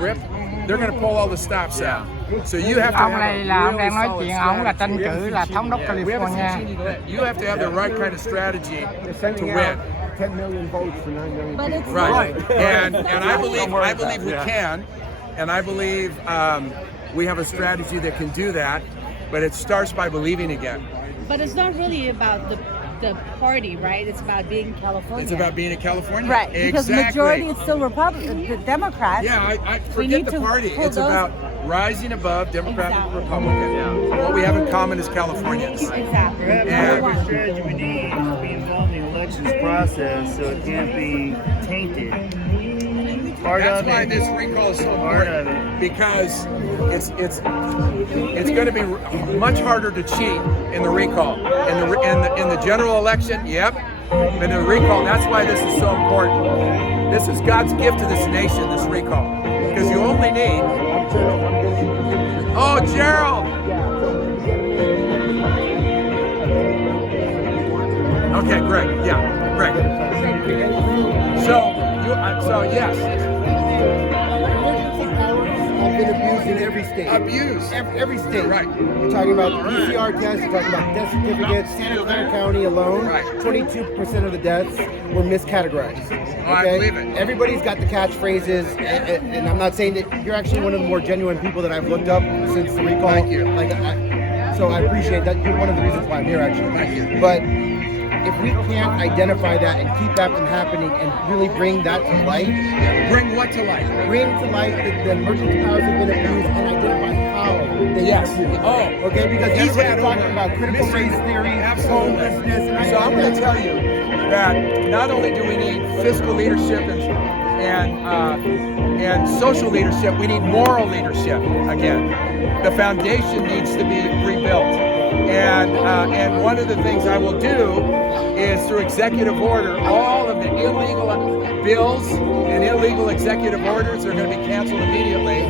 rip, they're going to pull all the stops out. So you have to Ông have này a là ông really đang nói solid chuyện, ông là tranh strategy. cử là thống đốc We have to California. continue to let- You have to have the right kind of strategy to win. 10 million votes for 9 million But people. it's Right. not. And I believe we can, and I believe we have a strategy that can do that, but it starts by believing again. But it's not really about the party, right? It's about being California. It's about being a Californian. Right, because the Exactly. majority is still Republican, the Democrats. Yeah, I We forget need the to party. pull It's those- about rising above Democrat and Exactly. Republican. What we have in common is Californians. Exactly. And- Whatever strategy we need to be involved in the elections process so it can't be tainted. That's why this recall is so Part of important, it. because it's going to be much harder to cheat in the recall. In the general election, yep, but in the recall, that's why this is so important. This is God's gift to this nation, this recall, because you only need. Oh, Gerald. Okay, great. Yeah, great. So yes. Emergency powers have been abused in every state. Abuse. Every state. Right. You're talking about PCR tests, you're talking about death certificates. Santa Clara County alone, Right. 22% of the deaths were miscategorized. Oh, I believe it. Everybody's got the catchphrases, and I'm not saying that you're actually one of the more genuine people that I've looked up since the recall. Thank you. So I appreciate that. You're one of the reasons why I'm here, actually. Thank you. But if we can't identify that and keep that from happening and really bring that to light, Bring what to light? bring to light that the emergency powers have been abused and identify how they Yes. abused. Oh. Okay, because He's everybody's had talking over about critical missing- race theory, Absolutely. homelessness, and So I'm going to tell you that not only do we need fiscal leadership and social leadership, we need moral leadership again. The foundation needs to be rebuilt. And one of the things I will do is through executive order, all of the illegal bills and illegal executive orders are going to be canceled immediately.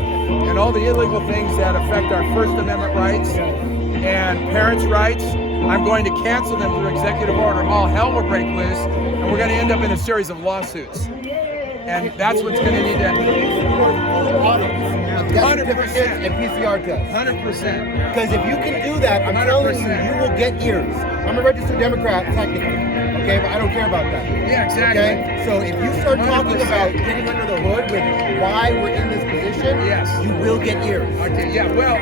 And all the illegal things that affect our First Amendment rights and parents' rights, I'm going to cancel them through executive order. All hell will break loose, and we're going to end up in a series of lawsuits. And that's what's going to need to. death 100%. certificates and PCR tests. 100%. Because if you can do that, I'm telling you, 100%. you will get ears. I'm a registered Democrat, technically, okay, but I don't care about that. Yeah, exactly. Okay, so if you start talking 100%. about getting under the hood with why we're in this position, Yes. you will get ears. Okay, yeah, well,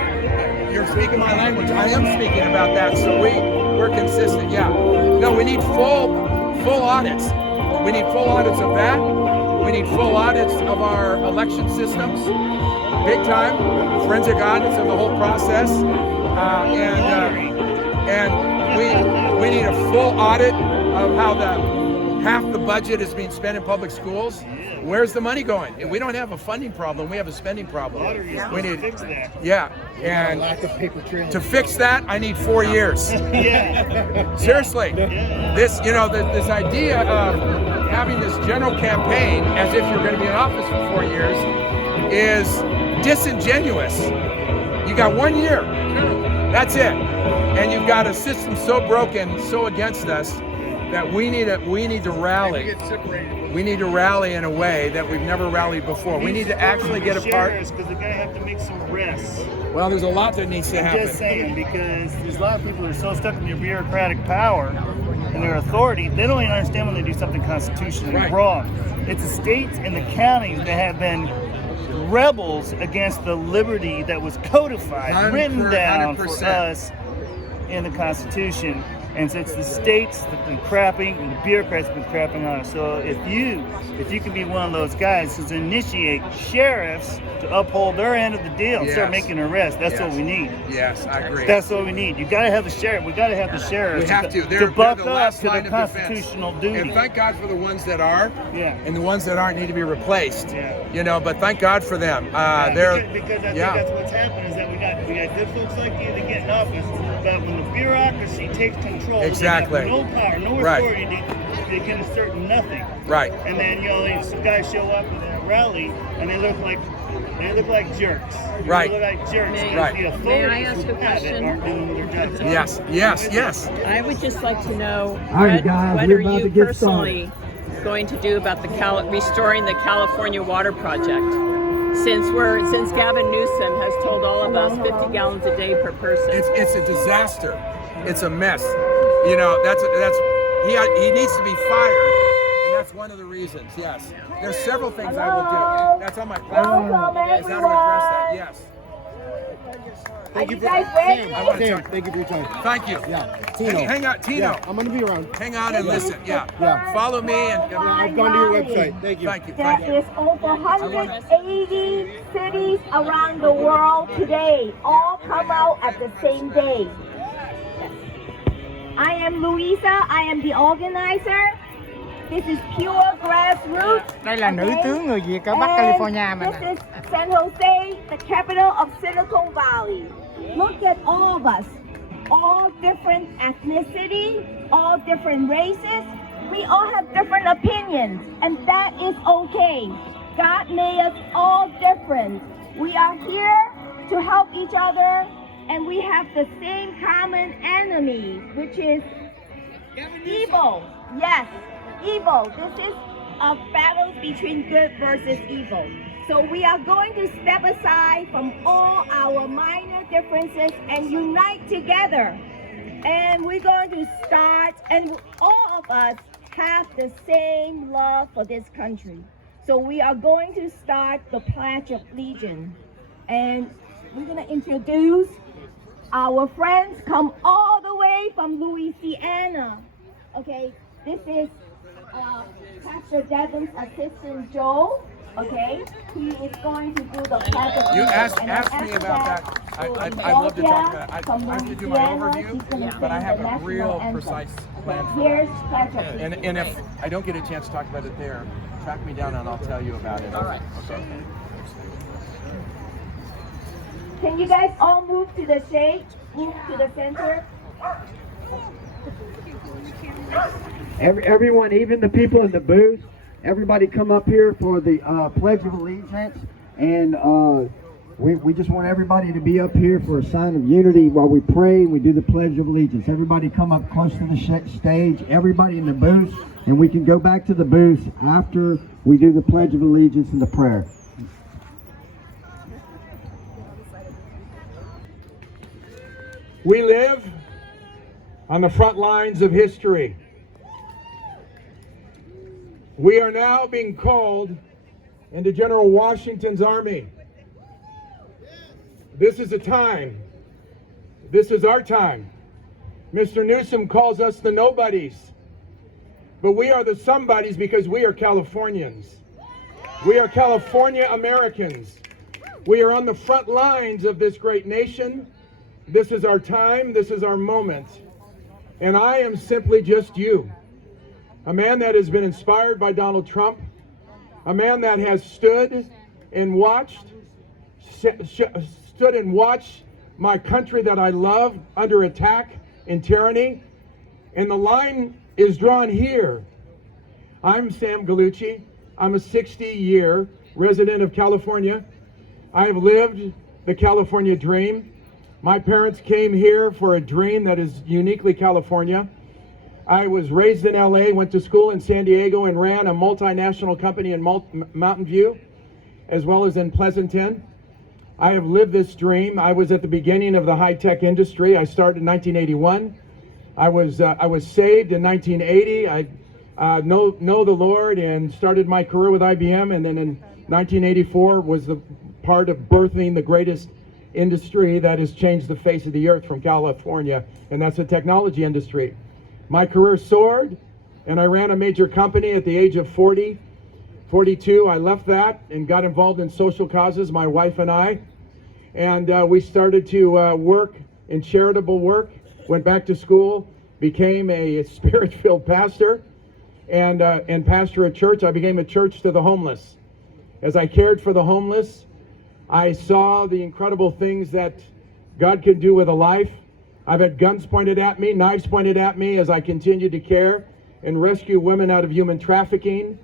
you're speaking my language. I am speaking about that, so we're consistent, yeah. No, we need full audits. We need full audits of that. We need full audits of our election systems, big time, forensic audits of the whole process, and we need a full audit of how half the budget is being spent in public schools. Where's the money going? We don't have a funding problem. We have a spending problem. We need fix that. Yeah, and Lack of paper trail. to fix that, I need 4 years. Yeah. Seriously, this this idea of having this general campaign as if you're going to be in office for 4 years is disingenuous. You got 1 year, that's it, and you've got a system so broken, so against us that we need to rally. We need to rally in a way that we've never rallied before. We need to actually get apart. Because they're gonna have to make some arrests. Well, there's a lot that needs to Just happen. saying, because there's a lot of people that are so stuck in their bureaucratic power and their authority, they don't even understand when they do something constitutionally Right. wrong. It's the states and the counties that have been rebels against the liberty that was codified, written down for 100%. us in the Constitution. And so it's the states that have been crapping and the bureaucrats have been crapping on us. So if you can be one of those guys who's initiate sheriffs to uphold their end of the deal and start Yes. making arrests, that's what Yes. we need. Yes, I agree. That's what we need. You got to have the sheriff. We got to have the sheriff. We have to. They're buck the up last to line the of defense. constitutional duty. And thank God for the ones that are, Yeah. and the ones that aren't need to be replaced. Yeah. But thank God for them. They're because I think yeah. that's what's happened is that we got good folks like you that get in office, but when the bureaucracy takes control, Exactly. they have no power, no Right. authority, they can assert nothing. Right. And then these guys show up at a rally and they look like jerks. Right. They look like jerks. May- because Right. The May I authorities ask who a have it question? aren't doing their jobs. Yes. I would just like to know All right, guys, what we're are about you to get personally going to do about restoring the California Water Project? since Gavin Newsom has told all of us 50 gallons a day per person. It's a disaster. It's a mess. You know, that's he needs to be fired, and that's one of the reasons. Yes, there's several things I will do. That's on my platform. Is how to address that. Yes. Thank you for guys ready? Sam, thank you for your time. Thank you. Yeah, Tino. Hang on, Tino. Yeah, I'm gonna be around. Hang on and listen. Yeah. Yeah. Follow me and. I've gone to your website. Thank you. Thank you. There Thank you. is over 180 cities around the world today, all come out at the same day. I am Louisa, I am the organizer. This is pure grassroots. Đây là nữ okay? tướng người Việt ở Bắc And California mà this nè. is San Jose, the capital of Silicon Valley. Look at all of us, all different ethnicity, all different races. We all have different opinions, and that is okay. God made us all different. We are here to help each other, and we have the same common enemy, which is evil. Yes, evil. This is a battle between good versus evil. So we are going to step aside from all our minor differences and unite together. And we're going to start, and all of us have the same love for this country. So we are going to start the Pledge of Allegiance. And we're going to introduce our friends come all the way from Louisiana. Okay, this is Pastor Devon's assistant Joe. Okay, he is going to do the Pledge of Allegiance. You asked And me about that. I'd love to talk about it. I have to do my overview, but I have a real precise plan for Here's that. Pledge of Allegiance. And if I don't get a chance to talk about it there, track me down and I'll tell you about it. All right. Okay. Can you guys all move to the shade? Move to the center. Everyone, even the people in the booth, everybody come up here for the Pledge of Allegiance. And we just want everybody to be up here for a sign of unity while we pray and we do the Pledge of Allegiance. Everybody come up close to the stage, everybody in the booth, and we can go back to the booth after we do the Pledge of Allegiance and the prayer. We live on the front lines of history. We are now being called into General Washington's army. This is a time. This is our time. Mr. Newsom calls us the nobodies, but we are the somebodies because we are Californians. We are California Americans. We are on the front lines of this great nation. This is our time. This is our moment. And I am simply just you. A man that has been inspired by Donald Trump. A man that has stood and watched my country that I love under attack and tyranny. And the line is drawn here. I'm Sam Gallucci. I'm a 60-year resident of California. I have lived the California dream. My parents came here for a dream that is uniquely California. I was raised in LA, went to school in San Diego, and ran a multinational company in Mountain View, as well as in Pleasanton. I have lived this dream. I was at the beginning of the high-tech industry. I started in 1981. I was saved in 1980. I know the Lord and started my career with IBM, and then in 1984 was the part of birthing the greatest industry that has changed the face of the earth from California, and that's the technology industry. My career soared, and I ran a major company at the age of 42. I left that and got involved in social causes, my wife and I, and we started to work in charitable work, went back to school, became a spirit-filled pastor, and pastor a church. I became a church to the homeless. As I cared for the homeless, I saw the incredible things that God can do with a life. I've had guns pointed at me, knives pointed at me as I continue to care and rescue women out of human trafficking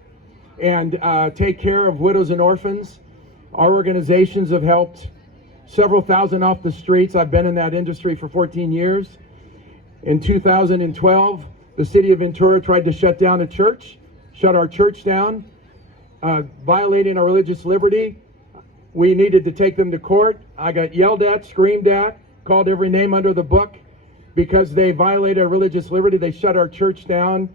and take care of widows and orphans. Our organizations have helped several thousand off the streets. I've been in that industry for 14 years. In 2012, the city of Ventura tried to shut down a church, shut our church down, violating our religious liberty. We needed to take them to court. I got yelled at, screamed at, called every name under the book because they violated our religious liberty. They shut our church down.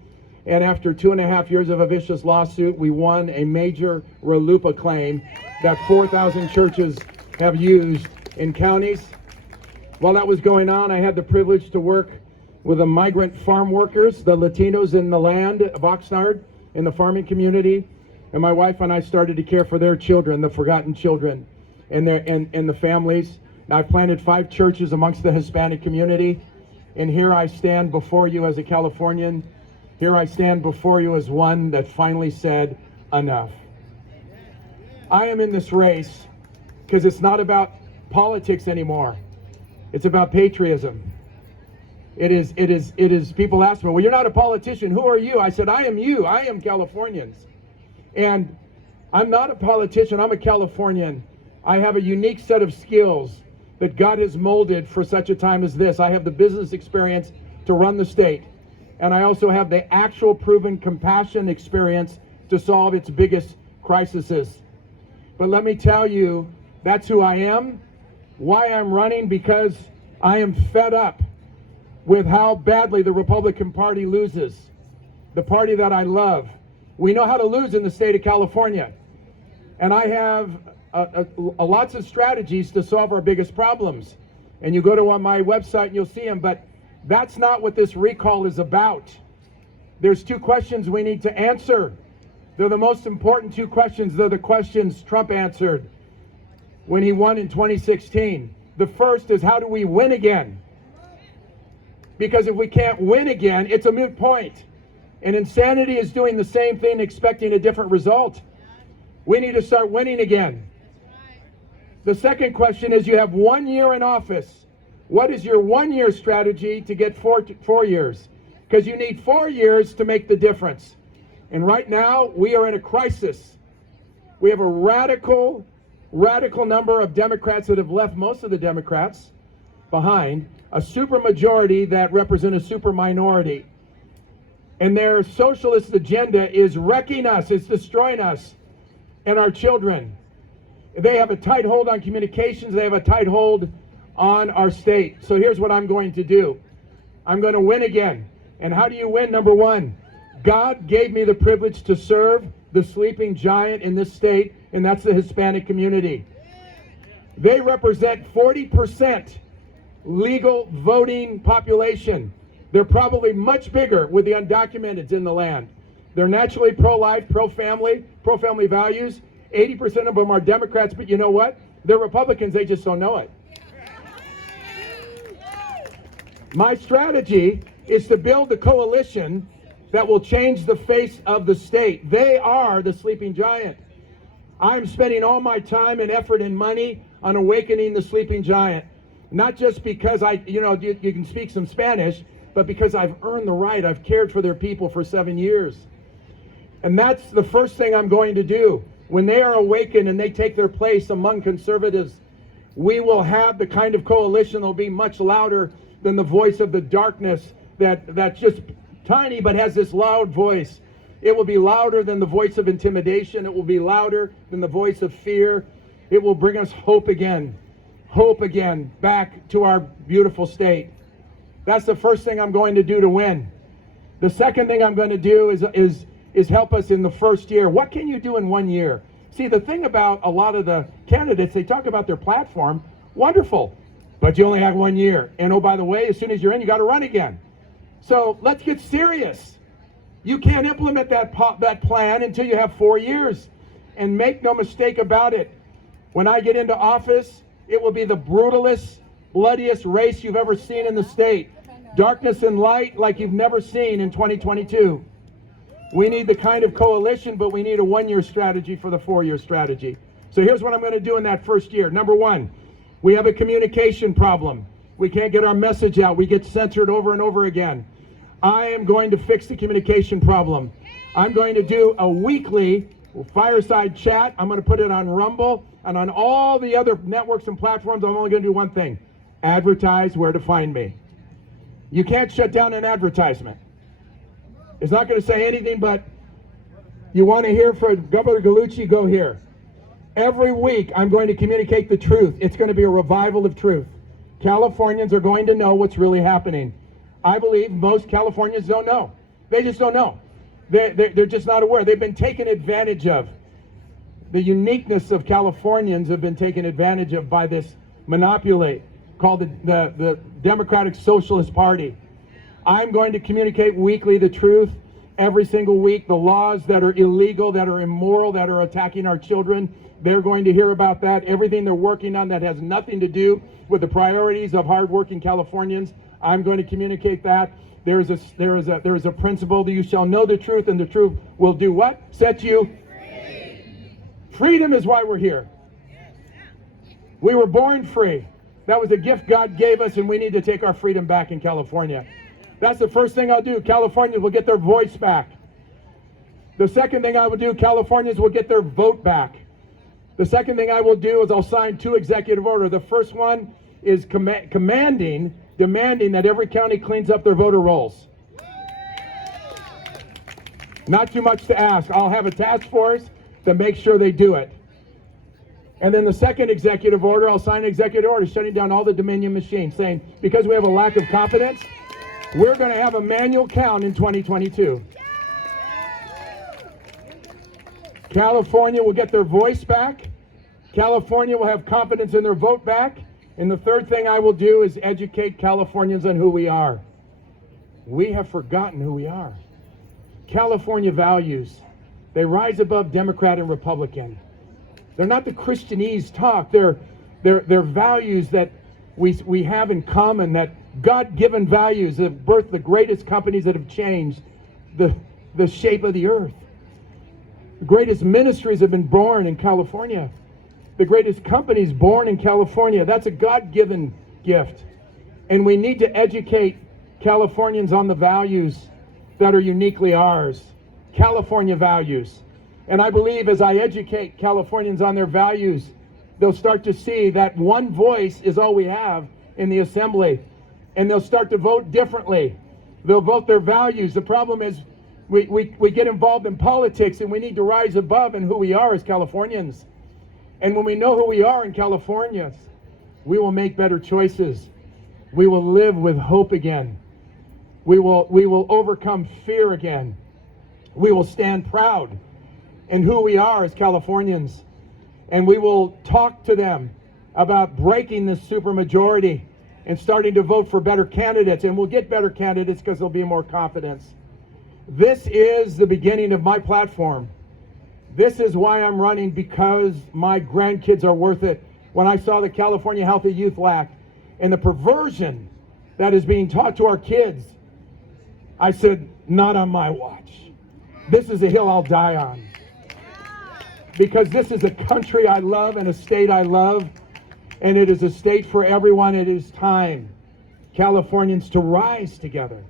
And after 2.5 years of a vicious lawsuit, we won a major RLUIPA claim that 4,000 churches have used in counties. While that was going on, I had the privilege to work with the migrant farm workers, the Latinos in the land of Oxnard, in the farming community. And my wife and I started to care for their children, the forgotten children, and the families. Now, I've planted 5 churches amongst the Hispanic community. And here I stand before you as a Californian. Here I stand before you as one that finally said, enough. I am in this race because it's not about politics anymore. It's about patriotism. It is, people ask me, well, you're not a politician. Who are you? I said, I am you. I am Californians. And I'm not a politician. I'm a Californian. I have a unique set of skills that God has molded for such a time as this. I have the business experience to run the state. And I also have the actual proven compassion experience to solve its biggest crises. But let me tell you, that's who I am. Why I'm running? Because I am fed up with how badly the Republican Party loses. The party that I love. We know how to lose in the state of California. And I have lots of strategies to solve our biggest problems. And you go to my website and you'll see them. But that's not what this recall is about. There's 2 questions we need to answer. They're the most important 2 questions. They're the questions Trump answered when he won in 2016. The first is, how do we win again? Because if we can't win again, it's a moot point. And insanity is doing the same thing, expecting a different result. We need to start winning again. The second question is, you have 1 year in office. What is your 1-year strategy to get 4 years? Because you need 4 years to make the difference. And right now, we are in a crisis. We have a radical number of Democrats that have left most of the Democrats behind, a supermajority that represent a super minority. And their socialist agenda is wrecking us, it's destroying us and our children. They have a tight hold on communications, they have a tight hold on our state. So here's what I'm going to do. I'm going to win again. And how do you win? Number 1, God gave me the privilege to serve the sleeping giant in this state, and that's the Hispanic community. They represent 40% legal voting population. They're probably much bigger with the undocumented in the land. They're naturally pro-life, pro-family values. 80% of them are Democrats, but you know what? They're Republicans, they just don't know it. My strategy is to build a coalition that will change the face of the state. They are the sleeping giant. I'm spending all my time and effort and money on awakening the sleeping giant. Not just because you can speak some Spanish, but because I've earned the right. I've cared for their people for 7 years. And that's the first thing I'm going to do. When they are awakened and they take their place among conservatives, we will have the kind of coalition that will be much louder than the voice of the darkness that's just tiny but has this loud voice. It will be louder than the voice of intimidation. It will be louder than the voice of fear. It will bring us hope again back to our beautiful state. That's the first thing I'm going to do to win. The second thing I'm going to do is help us in the first year. What can you do in 1 year? See, the thing about a lot of the candidates, they talk about their platform. Wonderful. But you only have 1 year. And oh, by the way, as soon as you're in, you got to run again. So let's get serious. You can't implement that plan until you have 4 years. And make no mistake about it. When I get into office, it will be the brutalest, bloodiest race you've ever seen in the state. Darkness and light like you've never seen in 2022. We need the kind of coalition, but we need a 1-year strategy for the 4-year strategy. So here's what I'm going to do in that first year. Number 1, we have a communication problem. We can't get our message out. We get censored over and over again. I am going to fix the communication problem. I'm going to do a weekly fireside chat. I'm going to put it on Rumble and on all the other networks and platforms. I'm only going to do one thing: advertise where to find me. You can't shut down an advertisement. It's not going to say anything but, you want to hear from Governor Gallucci, go here. Every week, I'm going to communicate the truth. It's going to be a revival of truth. Californians are going to know what's really happening. I believe most Californians don't know. They just don't know. They're just not aware. They've been taken advantage of. The uniqueness of Californians have been taken advantage of by this monopoly called the Democratic Socialist Party. I'm going to communicate weekly the truth every single week. The laws that are illegal, that are immoral, that are attacking our children, they're going to hear about that. Everything they're working on that has nothing to do with the priorities of hardworking Californians, I'm going to communicate that. There is a principle that you shall know the truth, and the truth will do what? Set you free. Freedom is why we're here. We were born free. That was a gift God gave us, and we need to take our freedom back in California. That's the first thing I'll do. Californians will get their voice back. The second thing I will do, Californians will get their vote back. The second thing I will do is I'll sign 2 executive orders. The first one is demanding that every county cleans up their voter rolls. Not too much to ask. I'll have a task force to make sure they do it. And then the second executive order, I'll sign an executive order shutting down all the Dominion machines, saying because we have a lack of confidence, we're going to have a manual count in 2022. California will get their voice back. California will have confidence in their vote back. And the third thing I will do is educate Californians on who we are. We have forgotten who we are. California values, they rise above Democrat and Republican. They're not the Christianese talk. They're values that we have in common, that God-given values that have birthed the greatest companies that have changed the shape of the earth. The greatest ministries have been born in California. The greatest companies born in California. That's a God-given gift. And we need to educate Californians on the values that are uniquely ours. California values. And I believe as I educate Californians on their values, they'll start to see that one voice is all we have in the assembly. And they'll start to vote differently. They'll vote their values. The problem is we get involved in politics, and we need to rise above in who we are as Californians. And when we know who we are in California, we will make better choices. We will live with hope again. We will overcome fear again. We will stand proud in who we are as Californians. And we will talk to them about breaking this supermajority and starting to vote for better candidates. And we'll get better candidates because there'll be more confidence. This is the beginning of my platform. This is why I'm running, because my grandkids are worth it. When I saw the California Healthy Youth Act and the perversion that is being taught to our kids, I said, not on my watch. This is a hill I'll die on. Because this is a country I love and a state I love, and it is a state for everyone. It is time, Californians, to rise together,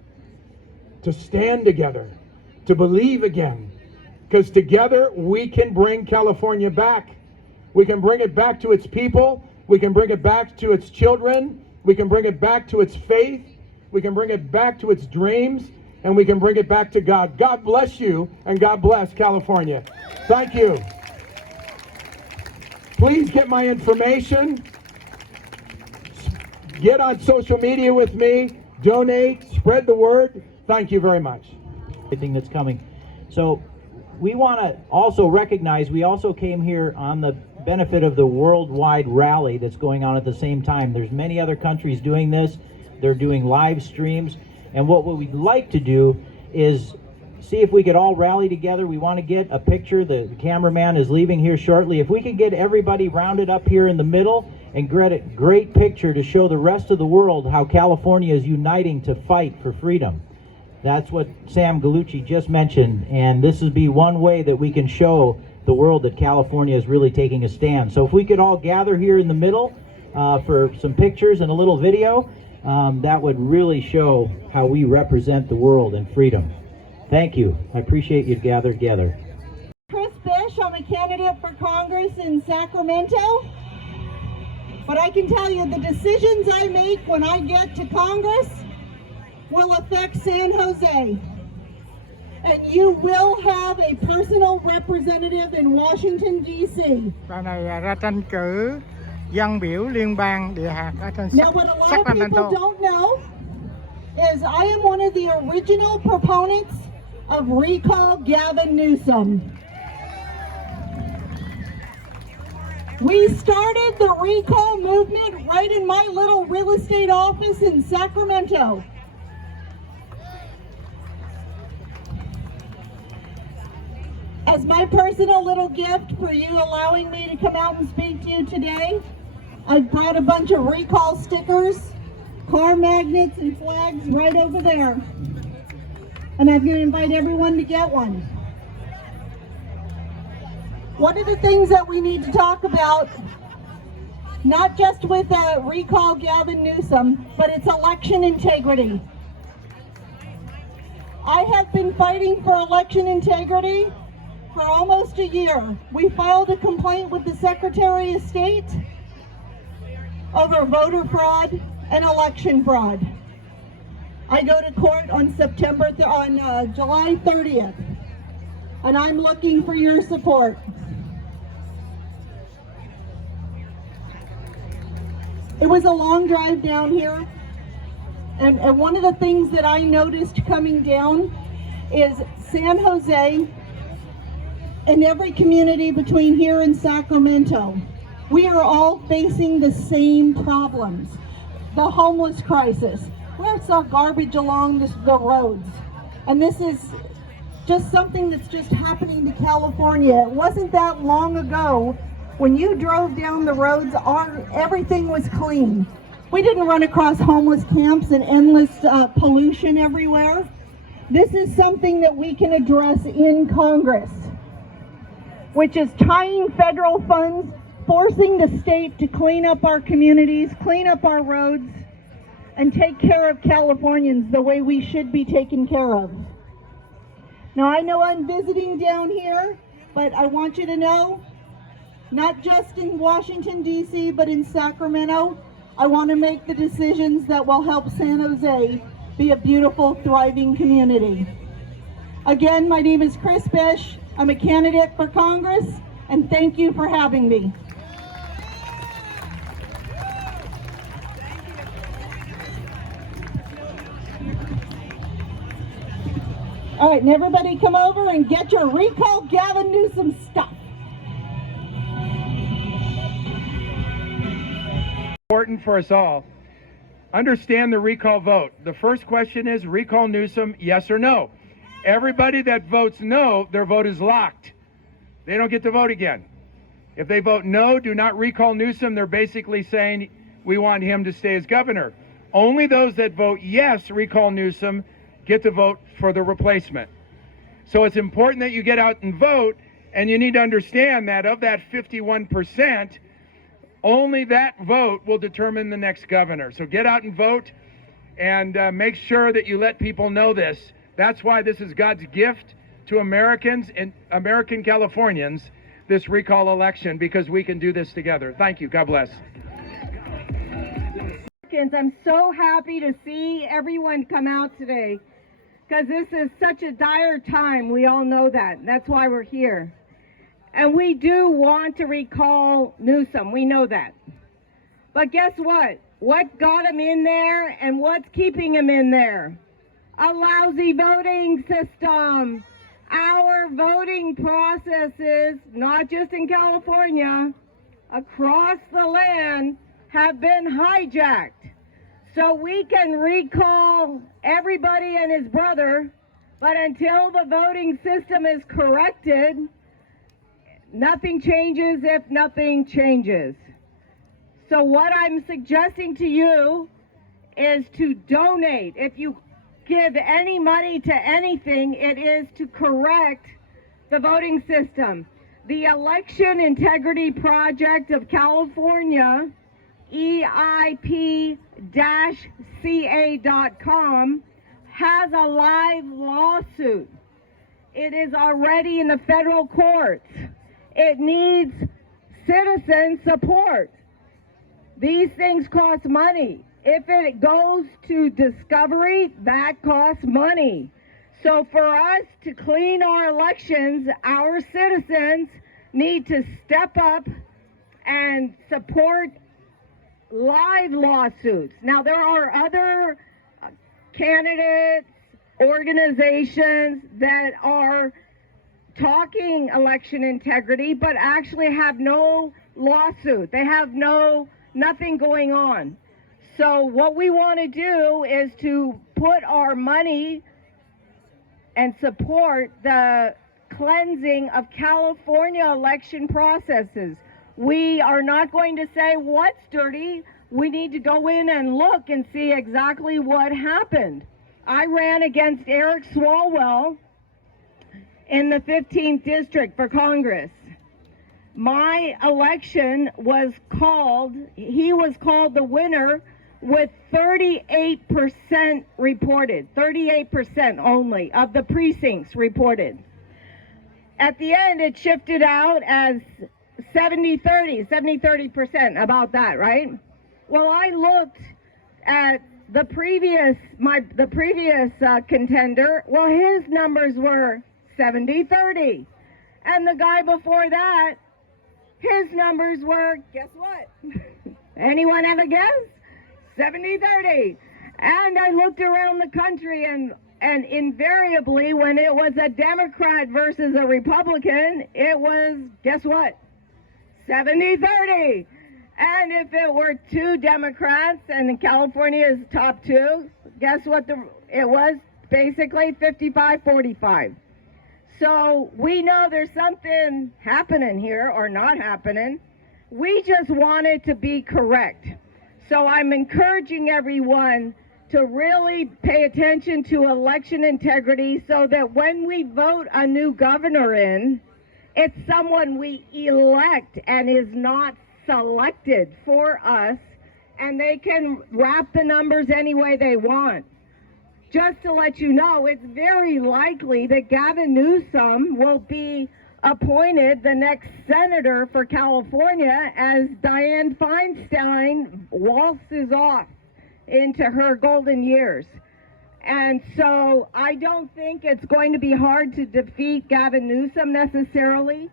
to stand together, to believe again. Because together we can bring California back. We can bring it back to its people. We can bring it back to its children. We can bring it back to its faith. We can bring it back to its dreams. And we can bring it back to God. God bless you, and God bless California. Thank you. Please get my information. Get on social media with me. Donate. Spread the word. Thank you very much. Everything that's coming. So we want to also recognize, we also came here on the benefit of the worldwide rally that's going on at the same time. There's many other countries doing this. They're doing live streams. And what we'd like to do is see if we could all rally together. We want to get a picture. The cameraman is leaving here shortly. If we can get everybody rounded up here in the middle and get a great picture to show the rest of the world how California is uniting to fight for freedom. That's what Sam Gallucci just mentioned, and this would be one way that we can show the world that California is really taking a stand. So if we could all gather here in the middle for some pictures and a little video, that would really show how we represent the world and freedom. Thank you. I appreciate you gathered together. Chris Bish, I'm a candidate for Congress in Sacramento. But I can tell you the decisions I make when I get to Congress will affect San Jose. and you will have a personal representative in Washington, D.C. Lần này ra tranh cử dân biểu liên bang địa hạt ở trên Now, what a lot of people don't know is I am one of the original proponents of Recall Gavin Newsom. We started the recall movement right in my little real estate office in Sacramento. As my personal little gift for you allowing me to come out and speak to you today, I brought a bunch of recall stickers, car magnets, and flags right over there. And I'm going to invite everyone to get one. One of the things that we need to talk about, not just with Recall Gavin Newsom, but it's election integrity. I have been fighting for election integrity for almost a year. We filed a complaint with the Secretary of State over voter fraud and election fraud. I go to court on July 30th, and I'm looking for your support. It was a long drive down here, and one of the things that I noticed coming down is San Jose and every community between here and Sacramento. We are all facing the same problems. The homeless crisis. Where's our garbage along the roads? And this is just something that's just happening to California. It wasn't that long ago when you drove down the roads, everything was clean. We didn't run across homeless camps and endless pollution everywhere. This is something that we can address in Congress, which is tying federal funds, forcing the state to clean up our communities, clean up our roads, and take care of Californians the way we should be taken care of. Now, I know I'm visiting down here, but I want you to know, not just in Washington, D.C., but in Sacramento, I want to make the decisions that will help San Jose be a beautiful, thriving community. Again, my name is Chris Bish. I'm a candidate for Congress, and thank you for having me. All right, and everybody come over and get your Recall Gavin Newsom stuff. Important for us all. Understand the recall vote. The first question is recall Newsom, yes or no. Everybody that votes no, their vote is locked. They don't get to vote again. If they vote no, do not recall Newsom, they're basically saying we want him to stay as governor. Only those that vote yes, recall Newsom, get to vote for the replacement. So it's important that you get out and vote, and you need to understand that of that 51%, only that vote will determine the next governor. So get out and vote, and make sure that you let people know this. That's why this is God's gift to Americans and American Californians, this recall election, because we can do this together. Thank you. God bless. I'm so happy to see everyone come out today, because this is such a dire time. We all know that. That's why we're here. And we do want to recall Newsom. We know that. But guess what? What got him in there and what's keeping him in there? A lousy voting system. Our voting processes, not just in California, across the land, have been hijacked. So we can recall everybody and his brother, but until the voting system is corrected, nothing changes if nothing changes. So what I'm suggesting to you is to donate. If you give any money to anything, it is to correct the voting system. The Election Integrity Project of California, EIP-CA.com, has a live lawsuit. It is already in the federal courts. It needs citizen support. These things cost money. If it goes to discovery, that costs money. So for us to clean our elections, our citizens need to step up and support live lawsuits. Now, there are other candidates, organizations that are talking election integrity, but actually have no lawsuit. They have nothing going on. So what we want to do is to put our money and support the cleansing of California election processes. We are not going to say what's dirty. We need to go in and look and see exactly what happened. I ran against Eric Swalwell in the 15th district for Congress. My election was called, he was called the winner with 38% reported, 38% only of the precincts reported. At the end, it shifted out as 70-30%, about that, right? Well, I looked at the previous contender. Well, his numbers were 70-30. And the guy before that, his numbers were, guess what? Anyone have a guess? 70-30. And I looked around the country, and invariably when it was a Democrat versus a Republican, it was, guess what? 70-30. And if it were two Democrats, and California is top two, guess what it was? Basically 55-45. So we know there's something happening here or not happening. We just want it to be correct. So I'm encouraging everyone to really pay attention to election integrity so that when we vote a new governor in, it's someone we elect and is not selected for us, and they can wrap the numbers any way they want. Just to let you know, it's very likely that Gavin Newsom will be appointed the next senator for California as Dianne Feinstein waltzes off into her golden years. And so I don't think it's going to be hard to defeat Gavin Newsom necessarily,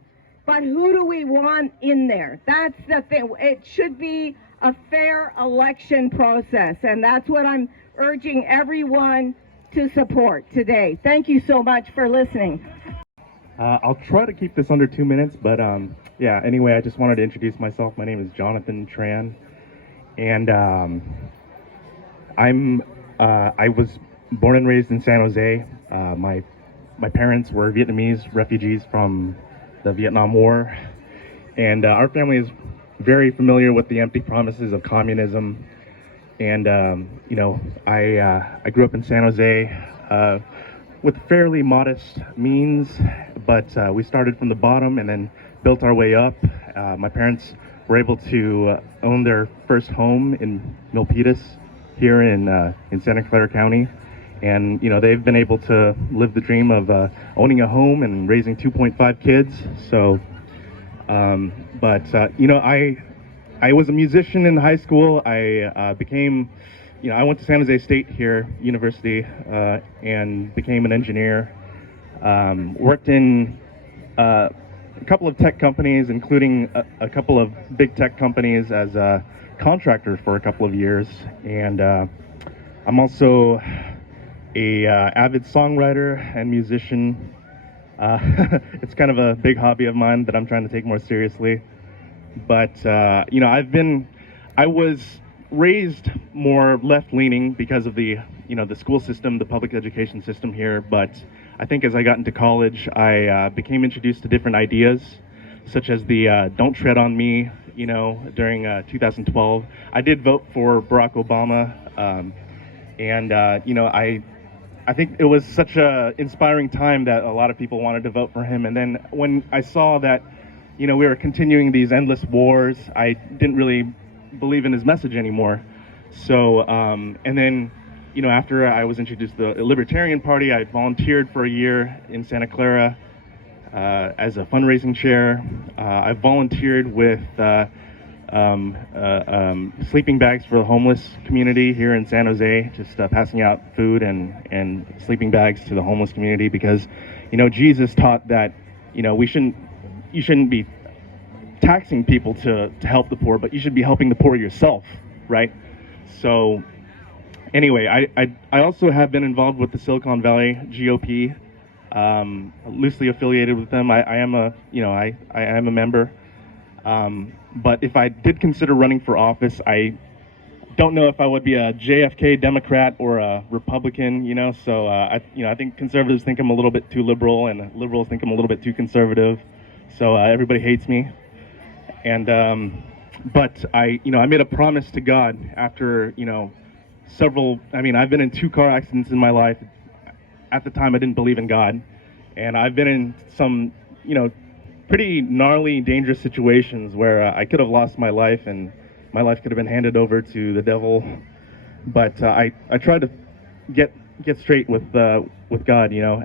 but who do we want in there? That's the thing. It should be a fair election process, and that's what I'm urging everyone to support today. Thank you so much for listening. I'll try to keep this under 2 minutes, but yeah, anyway, I just wanted to introduce myself. My name is Jonathan Tran, and I was born and raised in San Jose. My parents were Vietnamese refugees from the Vietnam War, and our family is very familiar with the empty promises of communism. And you know, I grew up in San Jose with fairly modest means, but we started from the bottom and then built our way up. My parents were able to own their first home in Milpitas here in Santa Clara County. And you know, they've been able to live the dream of owning a home and raising 2.5 kids. So, you know, I was a musician in high school. I became, you know, I went to San Jose State here, University, and became an engineer. Worked in a couple of tech companies, including a couple of big tech companies as a contractor for a couple of years. And I'm also a avid songwriter and musician. It's kind of a big hobby of mine that I'm trying to take more seriously. But you know, I was raised more left-leaning because of the, you know, the school system, the public education system here. But I think as I got into college, I became introduced to different ideas, such as the "Don't Tread on Me," you know, during 2012. I did vote for Barack Obama, and you know, I think it was such a inspiring time that a lot of people wanted to vote for him. And then when I saw that, you know, we were continuing these endless wars, I didn't really believe in his message anymore. So, and then, you know, after I was introduced to the Libertarian Party, I volunteered for a year in Santa Clara as a fundraising chair. I volunteered with sleeping bags for the homeless community here in San Jose, just passing out food and sleeping bags to the homeless community, because, Jesus taught that, you shouldn't be taxing people to help the poor, but you should be helping the poor yourself, right? So anyway, I also have been involved with the Silicon Valley GOP, loosely affiliated with them. I am a member. But if I did consider running for office, I don't know if I would be a JFK Democrat or a Republican, so I think conservatives think I'm a little bit too liberal, and liberals think I'm a little bit too conservative, so everybody hates me. And but I made a promise to God after several. I've been in 2 car accidents in my life. At the time, I didn't believe in God, and I've been in some pretty gnarly, dangerous situations where I could have lost my life, and my life could have been handed over to the devil. But I tried to get straight with God,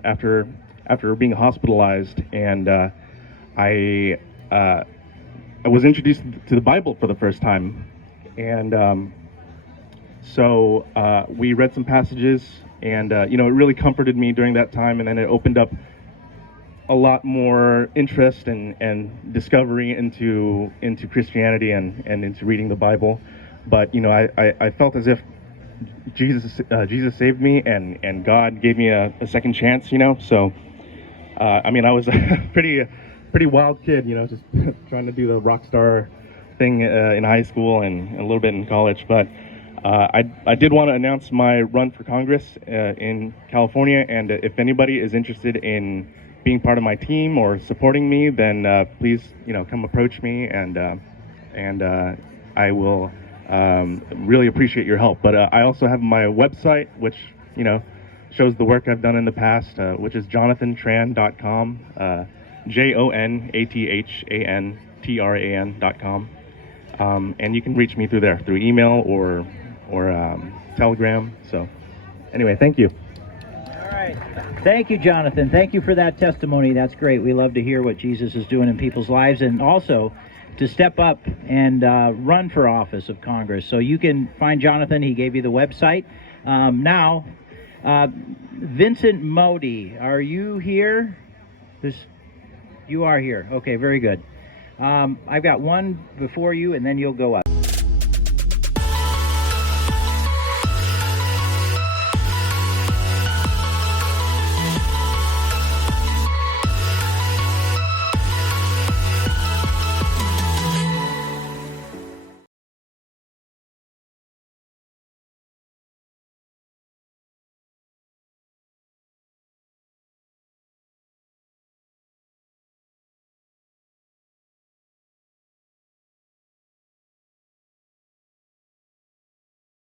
after being hospitalized, and I was introduced to the Bible for the first time, and so we read some passages, and it really comforted me during that time, and then it opened up a lot more interest and discovery into Christianity and into reading the Bible. But I felt as if Jesus saved me, and God gave me a second chance. So I was a pretty wild kid, just trying to do the rock star thing in high school and a little bit in college. But I did want to announce my run for Congress in California, and if anybody is interested in being part of my team or supporting me, then please, come approach me, and I will really appreciate your help. But I also have my website, which shows the work I've done in the past, which is jonathantran.com, JONATHANTRAN.com, and you can reach me through there, through email or Telegram. So anyway, thank you. Thank you, Jonathan. Thank you for that testimony. That's great. We love to hear what Jesus is doing in people's lives, and also to step up and run for office of Congress. So you can find Jonathan. He gave you the website. Now, Vincent Modi, are you here? You are here. Okay, very good. I've got one before you, and then you'll go up.